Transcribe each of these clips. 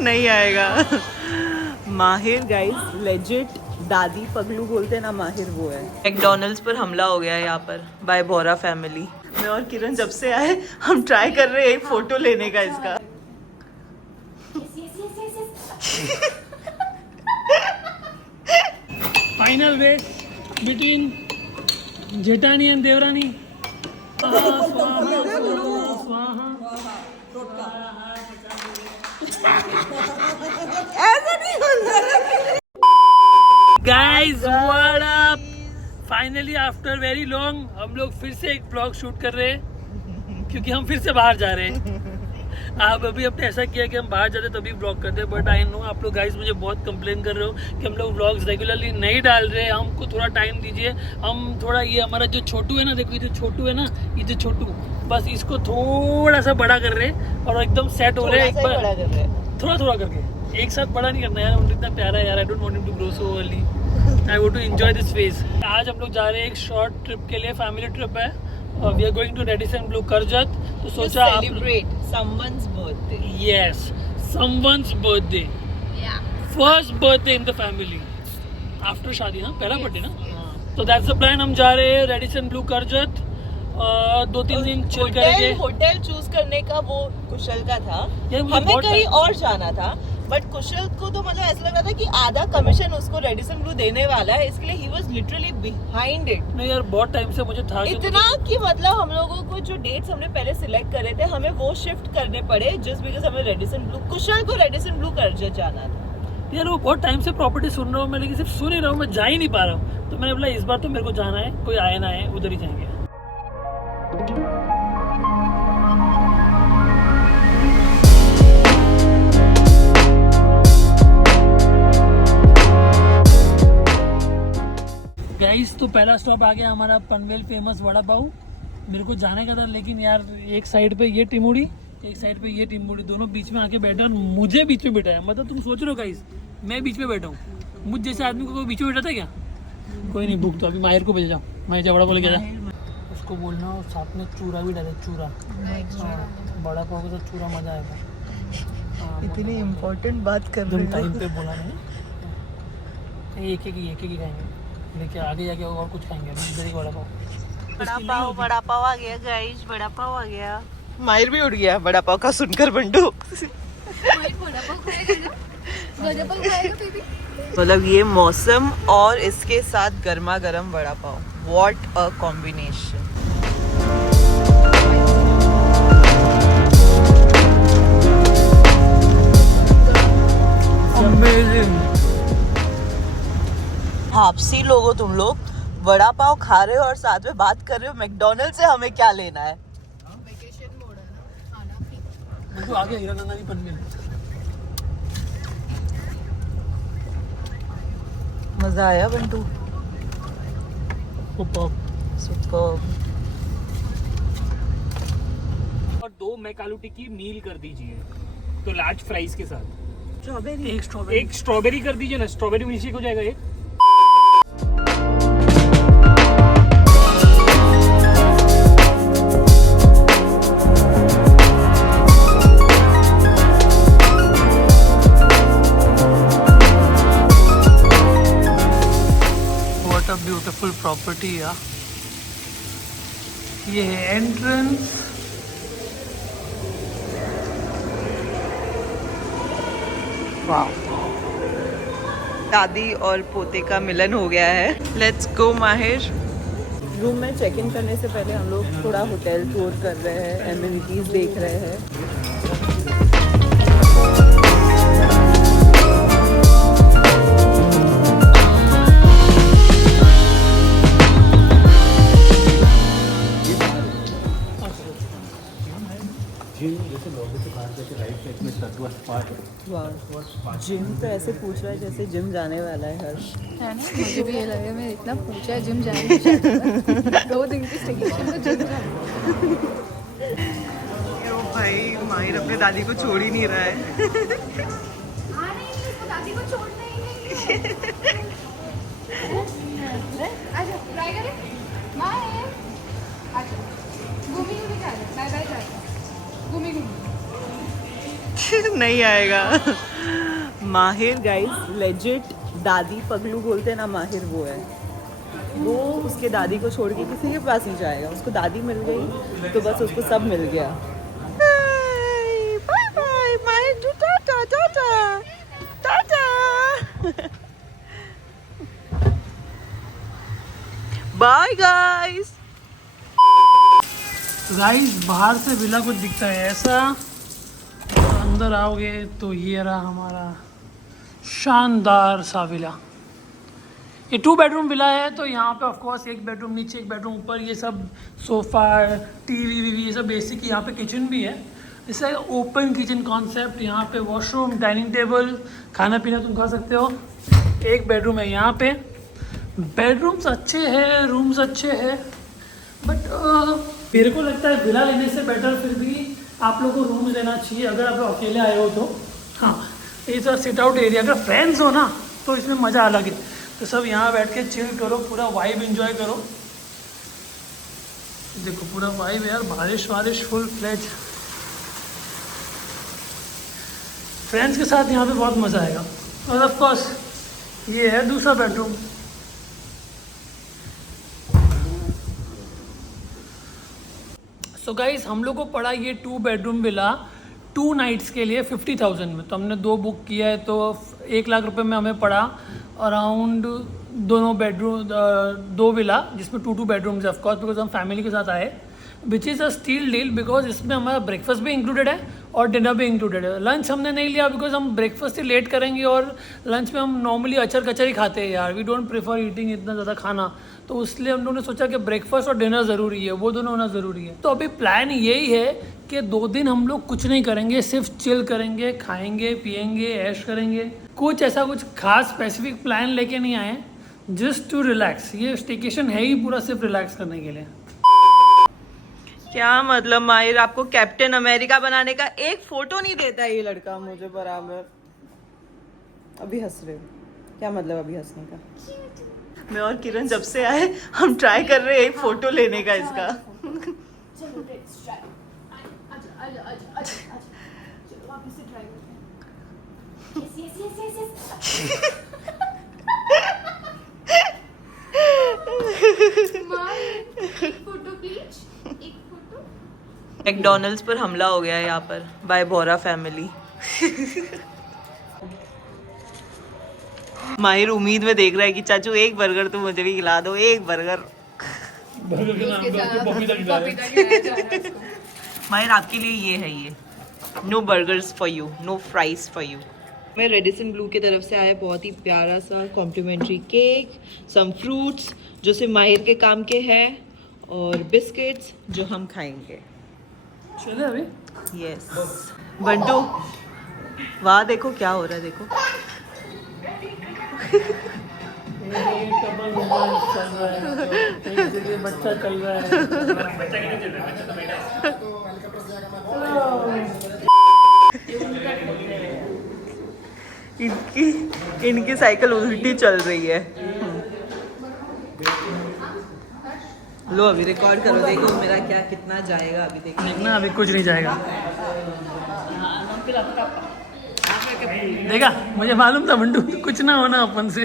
नहीं आएगा। माहिर गाइस लेजिट दादी पगलू बोलते ना, माहिर वो है। मैकडॉनल्ड्स पर हमला हो गया है यहाँ पर बाय बोरा फैमिली। मैं और किरण जब से आए हम ट्राई कर रहे हैं एक फोटो लेने का इसका। Final race between jethani and देवरानी। Guys what up, finally after very long हम लोग फिर से एक ब्लॉग शूट कर रहे हैं क्योंकि हम फिर से बाहर जा रहे हैं। आप अभी अपने ऐसा किया कि हम बाहर जाते तभी ब्लॉग करते हैं, बट आई नो आप लोग गाइस मुझे बहुत कंप्लेन कर रहे हो कि हम लोग व्लॉग्स रेगुलरली नहीं डाल रहे हैं, हमको थोड़ा टाइम दीजिए। हम थोड़ा ये हमारा जो छोटू है ना, देखो ये जो छोटू है ना, ये जो छोटू, बस इसको थोड़ा सा बड़ा कर रहे हैं और एकदम सेट हो रहे हैं। एक बार थोड़ा थोड़ा करके, एक साथ बड़ा नहीं करना यार, उनको इतना प्यारा है यार। I don't want him to grow so early, I want to enjoy this phase. आज हम लोग जा रहे हैं एक शॉर्ट ट्रिप के लिए, फैमिली ट्रिप है। We are going to Radisson Blu Karjat. तो सोचा celebrate someone's birthday. Yes, someone's birthday, first birthday in the family after शादी ना, पहला बर्थडे ना। तो दैट्स द प्लान। हम जा रहे हैं रेडिसन ब्लू करजत, 2-3 दिन चिल करेंगे। होटल चूज करने का वो कुशल का था, यार मुझे हमें बहुत कहीं और जाना था, बट कुशल को तो मतलब ऐसा लग रहा था कि आधा कमीशन उसको रेडिसन ब्लू देने वाला है, इसके लिए he was literally behind it. नहीं यार, बहुत टाइम से मुझे था इतना कि मतलब हम लोगों को जो डेट्स हमने पहले सिलेक्ट करे थे, हमें वो शिफ्ट करने पड़े जस्ट बिकॉज हमें रेडिसन ब्लू, कुशल को रेडिसन ब्लू करजत जाना था। यार वो बहुत टाइम से प्रॉपर्टी सुन रहा हूँ मैं, लेकिन सिर्फ सुन ही रहा हूँ, मैं जा ही नहीं पा रहा हूँ। तो मैंने बोला इस बार तो मेरे को जाना है, कोई आए ना आए उधर ही जाएंगे। गाइस तो पहला स्टॉप आ गया हमारा पनवेल फेमस वड़ा पाव। मेरे को जाने का था, लेकिन यार एक साइड पे ये टिमुड़ी, एक साइड पे ये टिमुड़ी, दोनों बीच में आके बैठे और मुझे बीच में बैठाया। मतलब तुम सोच रहे हो गाइस, मैं बीच में बैठा हूँ, मुझ जैसे आदमी को कोई बीच में बैठा था क्या? कोई नहीं, भूख तो अभी माहिर को भेज जाओ, माहिर जा वड़ा पाव लेके जा। उसको बोलना और साथ में चूरा भी डाले, चूरा। बड़ा पाव के साथ चूरा मजा आएगा। इतनी इम्पोर्टेंट बात कर रहे हो। टाइम पे बोला नहीं, एक ही खाएंगे, लेकिन आगे जाके और कुछ खाएंगे। इधर ही बड़ा पाव, बड़ा पाव आ गया गाइस, बड़ा पाव आ गया। माहिर भी उड़ गया बड़ा पाव का सुनकर बंडू। मतलब ये मौसम और इसके साथ गर्मा गर्म बड़ा पाव, व्हाट अ कॉम्बिनेशन। अमेजिंग। आपसी लोग हो तुम लोग, वड़ा पाव खा रहे हो और साथ में बात कर रहे हो मैकडॉनल्ड से हमें क्या लेना है। तो आगे हीरानंदानी पनवेल। मजा आया बंटू? सुपर। और 2 मैकालू टिक्की मील कर दीजिए, तो लार्ज फ्राइज के साथ। स्ट्रॉबेरी, एक स्ट्रॉबेरी कर दीजिए ना, स्ट्रॉबेरी मिल्कशेक हो जाएगा एक। व्हाट अ ब्यूटीफुल प्रॉपर्टी यार। ये है एंट्रेंस। दादी और पोते का मिलन हो गया है। लेट्स गो माहिर। रूम में चेक इन करने से पहले हम लोग थोड़ा होटल टूर कर रहे हैं, एमिनिटीज देख रहे हैं। जिम तो ऐसे पूछ रहा है जैसे जिम जाने वाला है हर्ष, है ना? मुझे भी ये लगा, मैं इतना पूछा है जिम जाने की 2 दिन की स्टेकेशन तो जिम जाने। ओ भाई माहिर अपने दादी को छोड़ ही नहीं रहा है। दादी को छोड़ना ही नहीं। अच्छा ट्राई करें। माहिर अच्छा घूमी जा रहा, बाय बाय जा रहा, घूमी। नहीं आएगा। माहिर गाइस लेजिट दादी पगलू बोलते हैं ना, माहिर वो है। वो उसके दादी को छोड़ के किसी के पास नहीं जाएगा। उसको दादी मिल गई तो बस उसको सब मिल गया। Bye bye Mahir, tata tata tata. Bye guys. Guys बाहर से विला कुछ दिखता है ऐसा, और अंदर आओगे तो ये रहा हमारा शानदार सा विला। ये 2 बेडरूम विला है, तो यहाँ पे ऑफ कोर्स 1 बेडरूम नीचे 1 बेडरूम ऊपर, ये सब सोफ़ा टीवी वीवी ये सब बेसिक। यहाँ पे किचन भी है, इससे ओपन किचन कॉन्सेप्ट। यहाँ पे वॉशरूम, डाइनिंग टेबल, खाना पीना तुम खा सकते हो। 1 बेडरूम है यहाँ पे। बेडरूम्स अच्छे हैं, रूम्स अच्छे हैं, बट मेरे को लगता है विला लेने से बेटर फिर भी आप लोग को रूम लेना चाहिए अगर आप लोग अकेले आए हो तो। हाँ, ये सर सिट आउट एरिया, अगर फ्रेंड्स हो ना तो इसमें मज़ा अलग है। तो सब यहाँ बैठ के चिल करो, पूरा वाइब एंजॉय करो। देखो पूरा वाइब है यार, बारिश वारिश फुल फ्लेज। फ्रेंड्स के साथ यहाँ पे बहुत मज़ा आएगा। और ऑफ कोर्स ये है दूसरा बेडरूम। सो गाइस हम लोग को पड़ा ये 2 बेडरूम विला 2 नाइट्स के लिए 50,000 में। तो हमने 2 बुक किया है, तो 1 लाख रुपए में हमें पड़ा अराउंड दोनों बेडरूम 2 विला, जिसमें 2 बेडरूम्स है ऑफकोर्स, बिकॉज हम फैमिली के साथ आए। Which is a steal deal, because इसमें हमारा ब्रेकफास्ट भी इंक्लूडेड है और डिनर भी इंक्लूडेड है। लंच हमने नहीं लिया बिकॉज हम ब्रेकफास्ट ही लेट करेंगे, और लंच में हम नॉर्मली अचर कचर ही खाते हैं यार। वी डोंट प्रेफर ईटिंग इतना ज़्यादा खाना, तो इसलिए हम लोगों ने सोचा कि ब्रेकफास्ट और डिनर ज़रूरी है, वो दोनों होना ज़रूरी है। तो अभी प्लान यही है कि 2 दिन हम लोग कुछ नहीं करेंगे, सिर्फ चिल करेंगे, खाएंगे पिएंगे ऐश करेंगे। कुछ ऐसा कुछ खास स्पेसिफिक प्लान लेके नहीं आए, जस्ट टू रिलैक्स। ये स्टेकेशन है ही पूरा सिर्फ रिलैक्स करने के लिए। क्या मतलब माहिर, आपको कैप्टन अमेरिका बनाने का एक फोटो नहीं देता है ये लड़का मुझे बराबर। अभी हंस रहे हो, क्या मतलब अभी हंसने का? मैं और किरण जब से आए हम ट्राई कर रहे हैं एक फोटो लेने का इसका। मैकडॉनल्ड्स पर हमला हो गया है यहाँ पर बाय बोरा फैमिली। माहिर उम्मीद में देख रहा है कि चाचू एक बर्गर तो मुझे भी खिला दो, एक बर्गर। माहिर आपके लिए ये है, ये no burgers for you, no fries for you. मैं रेडिसन ब्लू की तरफ से आया बहुत ही प्यारा सा कॉम्प्लीमेंट्री केक, सम फ्रूट्स जो सिर्फ माहिर के काम के हैं, और बिस्किट्स जो हम खाएंगे। चले अभी। यस बंटू, वाह देखो क्या हो रहा है, देखो। बच्चा चल रहा है। इनकी साइकिल उल्टी चल रही है। लो अभी रिकॉर्ड करो, देखो मेरा क्या कितना जाएगा अभी। देखना अभी कुछ नहीं जाएगा। देखा, मुझे मालूम था बंटू कुछ ना होना अपन से।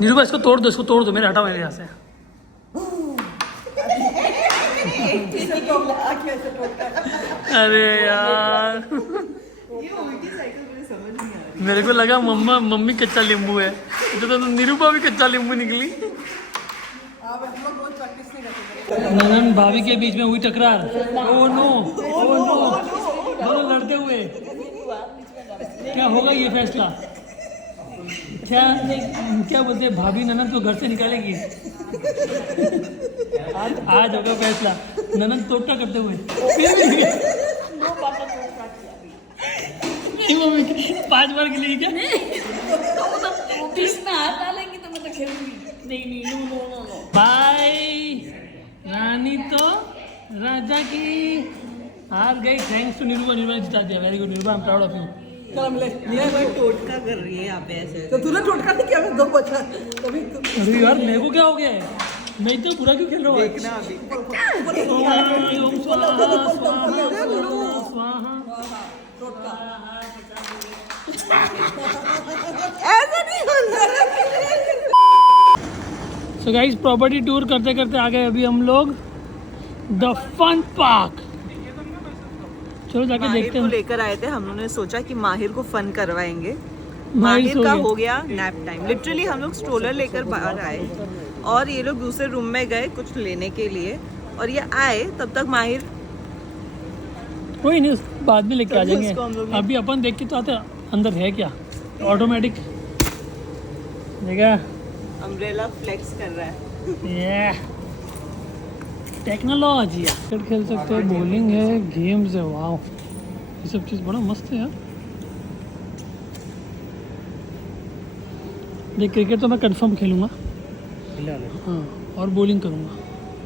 नीरूबा इसको तोड़ दो, इसको तोड़ दो, मेरे हटाओ मेरे यहाँ से। अरे यार मेरे को लगा मम्मी कच्चा नींबू है, तो निरूपा भी कच्चा नींबू निकली। ननन भाभी के बीच में हुई टकरार। ओ नो, दोनों लड़ते हुए। क्या होगा ये फैसला? क्या बोलते हैं, भाभी ननन को घर से निकालेगी? आज होगा फैसला, ननन तोड़ता करते हुए। मम्मी 5 बार के लिए क्या? बीच में हाथ डालेंगे तो मैं तो खेलूंगी। नहीं, नो। बाय रानी, तो राजा की हार गई। थैंक्स टू निरूपा ने जिता दिया। Very good Nirupa, I am proud of you. टोटका कर रही है यहाँ पे ऐसे। तो तूने टोटका नहीं किया, मैं 2 बचा तभी तो अरे यार मेरे को क्या हो गया है, मैं इतना बुरा क्यों खेल रहा हूँ? देखना अभी। ओम स्वाहा स्वाहा स्वाहा। टोटका ऐसा नहीं होता। सो गाइस प्रॉपर्टी टूर करते करते आ गए अभी हम लोग द फन पार्क। चलो जाके माहिर देखते को हैं। लेकर आए थे, हम लोगों ने सोचा कि माहिर को फन करवाएंगे। माहिर माहिर सो का गया। हो गया नैप टाइम। लिटरली हम लोग स्ट्रोलर लेकर बाहर आए और ये लोग दूसरे रूम में गए कुछ लेने के लिए, और ये आए तब तक माहिर कोई नहीं, उस बाद में लेके आ तभी उसको हम जाएंगे। लोग- अभी अपन देख के तो आते अंदर है क्या। ऑटोमेटिक देखा अम्ब्रेला फ्लेक्स कर रहा है। ये टेक्नोलॉजी क्रिकेट खेल सकते हैं, बॉलिंग है, गेम्स है। वाह ये सब चीज़ बड़ा मस्त है यार। देख क्रिकेट तो मैं कंफर्म खेलूँगा, हाँ, और बॉलिंग करूँगा।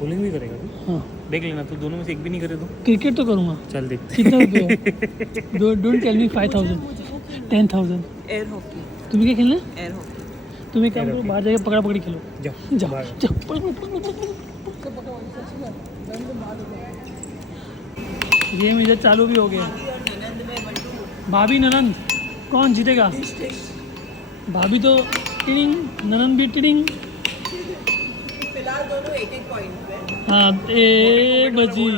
बॉलिंग भी करेगा तू? हाँ देख लेना, तू दोनों में से एक भी नहीं करे तो क्रिकेट तो करूँगा। चल देखते। कितना रुपये? Don't tell me 5,000 10,000। Air hockey. तुम्हें क्या खेलना है? Air hockey. तुम एक काम करो, बाहर जाके पकड़ा पकड़ी खेलो। जाओ जाओ बाहर। जाओ पकड़ो, पकड़ो, पकड़ो। गेम इधर चालू भी हो गया। भाभी ननंद कौन जीतेगा? भाभी तो टिडिंग, ननंद भी टिडिंग। फिलहाल दोनों एक पॉइंट पे। हाँ ए बजी।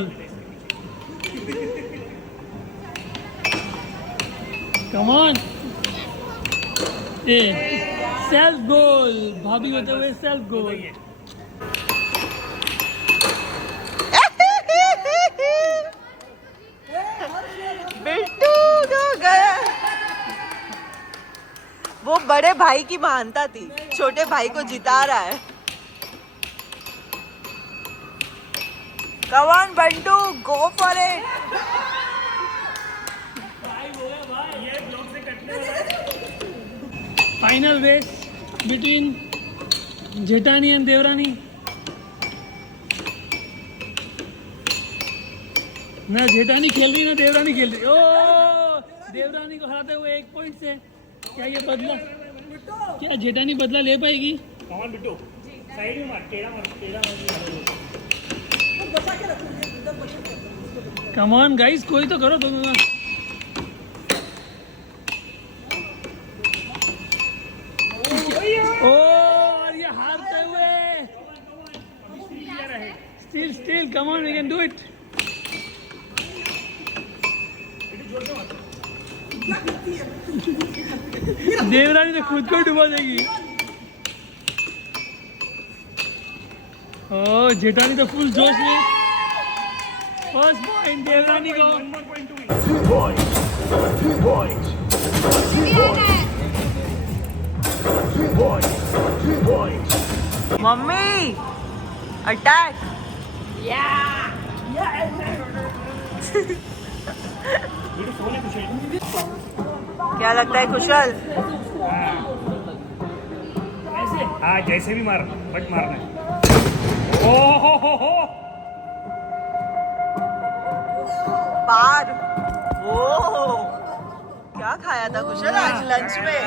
Come on A self goal. भाभी होते हुए सेल्फ गोल। बिट्टू तो गया। वो बड़े भाई की महानता थी, छोटे भाई को जिता रहा है। Come on Bantu, go for it। Final race between jethani and devrani. ना जेठानी खेल रही ना देवरानी खेल रही। ओ देवरानी को हराते हुए 1 पॉइंट से। क्या ये बदला, क्या जेठानी बदला ले पाएगी? कौन बिट्टू? साइड में मार, टेढ़ा मार, टेढ़ा मार। कम ऑन गाइस, कोई तो करो तुम। ओ और ये हारते हुए still come on, we can do it. देवरानी तो खुद को डुबा देगी। ओ जेठानी तो फुल जोश में। फर्स्ट पॉइंट देवरानी को। Mummy attack. क्या लगता है कुशल? हाँ जैसे भी मार, बट मारना है। ओ हो। पार। ओ क्या खाया था कुशल आज लंच में?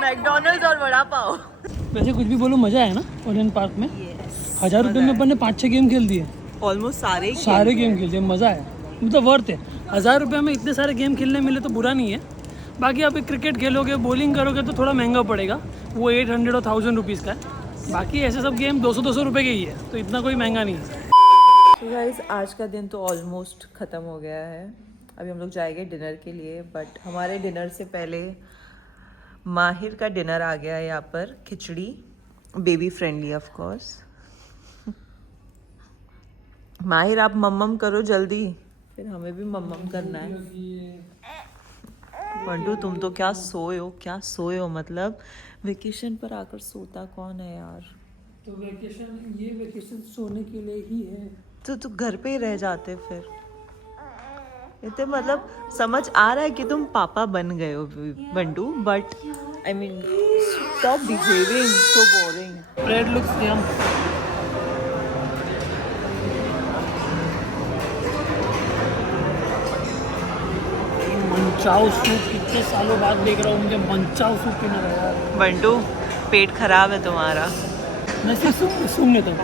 मैकडॉनल्ड्स और वड़ा पाव। वैसे कुछ भी बोलो, मजा आया ना ओरियन पार्क में। 1000 रुपये में अपन ने 5-6 गेम खेल दिए। ऑलमोस्ट सारे सारे गेम खेल दिए, मज़ा आया। मतलब वर्थ है। 1000 रुपये में इतने सारे गेम खेलने मिले तो बुरा नहीं है। बाकी आप क्रिकेट खेलोगे, बॉलिंग करोगे तो थोड़ा महंगा पड़ेगा, वो 800 और 1000 रुपीज़ का है। बाकी ऐसे सब गेम 200-200 रुपये के ही है, तो इतना कोई महंगा नहीं है। तो गाइस आज का दिन तो ऑलमोस्ट ख़त्म हो गया है। अभी हम लोग जाएंगे डिनर के लिए, बट हमारे डिनर से पहले माहिर का डिनर आ गया है यहाँ पर। खिचड़ी, बेबी फ्रेंडली ऑफ कोर्स। माहिर आप मम्मम करो जल्दी, फिर हमें भी मम्मम करना है। बंटू तुम तो क्या सोए हो मतलब वेकेशन पर आकर सोता कौन है यार। तो वेकेशन सोने के लिए ही है। तो तू घर पे ही रह जाते फिर। इतने मतलब समझ आ रहा है कि तुम पापा बन गए हो Bantu, but I mean stop behaving so boring. Bread looks yum. Manchow soup कितने सालों बाद देख रहा हूँ, मुझे मनचाओ सूप पीना है यार। बंटू पेट खराब है तुम्हारा। मैं सिर्फ सूप लेता हूँ।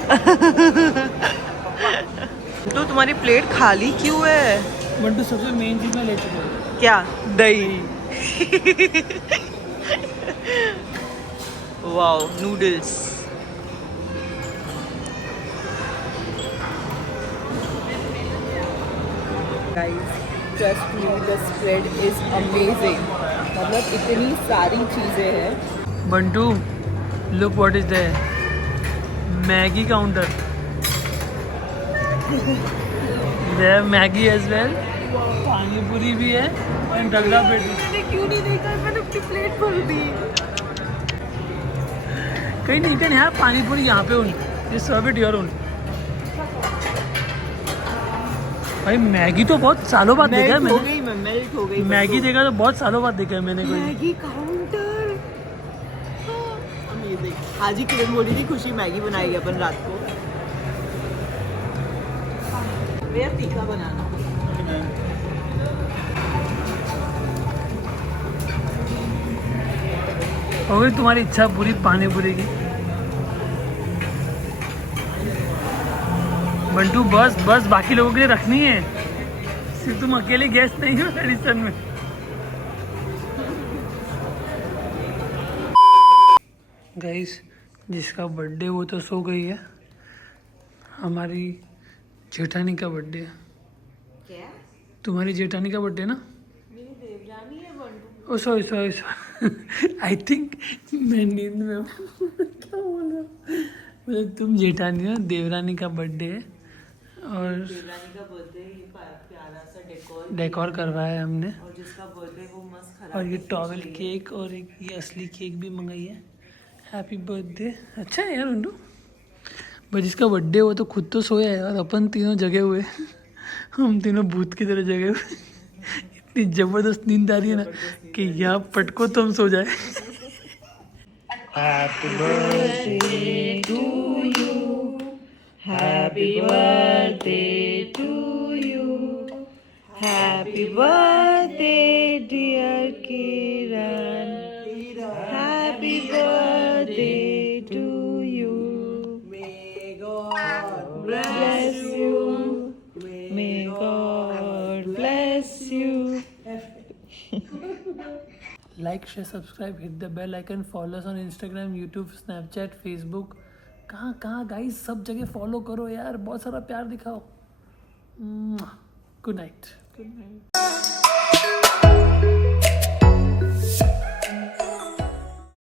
तो तुम्हारी प्लेट खाली क्यों है? बंटू सबसे मेन चीज़ मैं ले चुका हूँ। क्या? दही। Wow, noodles. Guys trust me, the spread is amazing. मतलब इतनी सारी चीज़ें हैं। Bantu look what is there, Maggi counter, there Maggi as well, पानी पूरी भी है एंड रगड़ा पेटी। मैंने क्यों नहीं देखा? मैंने अपनी प्लेट भर दी। कहीं नहीं कहीं यार, पानी पूरी यहाँ पे ओनली, ये सर्व इट योर ओनली। भाई मैगी तो बहुत सालों बाद देखा है मेल्ट हो मैंने। गई, मैं मेल्ट हो गई। मैगी देखा तो बहुत सालों बाद देखा है मैंने कोई। Maggi counter. अमेजिंग। आज ही किरण बोली थी खुशी मैगी बनाएगी अपन रात को। भैया तीखा बनाना। हो गई तुम्हारी इच्छा पूरी पानी पूरी की। बंटू बस बस, बाकी लोगों के लिए रखनी है, सिर्फ तुम अकेले गेस्ट नहीं हो एडिशन में। गाइस जिसका बर्थडे वो तो सो गई है, हमारी जेठानी का बर्थडे है। क्या? तुम्हारी जेठानी का बर्थडे ना? मेरी देवरानी है Bantu. Oh sorry sorry sorry, I think मैं नींद में हूँ। क्या बोल रहा हूँ? मतलब तुम जेठानी हो, देवरानी का बर्थडे है और देवरानी का बर्थडे, ये प्यारा सा डेकोर करवाया है हमने। और जिसका बर्थडे वो मस्त खराब। और ये टॉवेल केक और एक ये असली केक भी मंगाई है। Happy birthday. अच्छा है यार उन्नू, बस जिसका बर्थडे हो तो खुद तो सोया है और अपन तीनों जगे हुए, हम तीनों भूत की तरह जगे हुए। इतनी ज़बरदस्त नींद आ रही है ना कि यहाँ पटको तो हम सो जाए। Happy birthday to you, happy birthday to you, happy birthday dear Kiran, happy birthday to you, may God bless you, may God bless you. Like share subscribe, hit the bell icon, follow us on Instagram, YouTube, Snapchat, Facebook. कहाँ guys, सब जगह follow करो यार, बहुत सारा प्यार दिखाओ। Good night.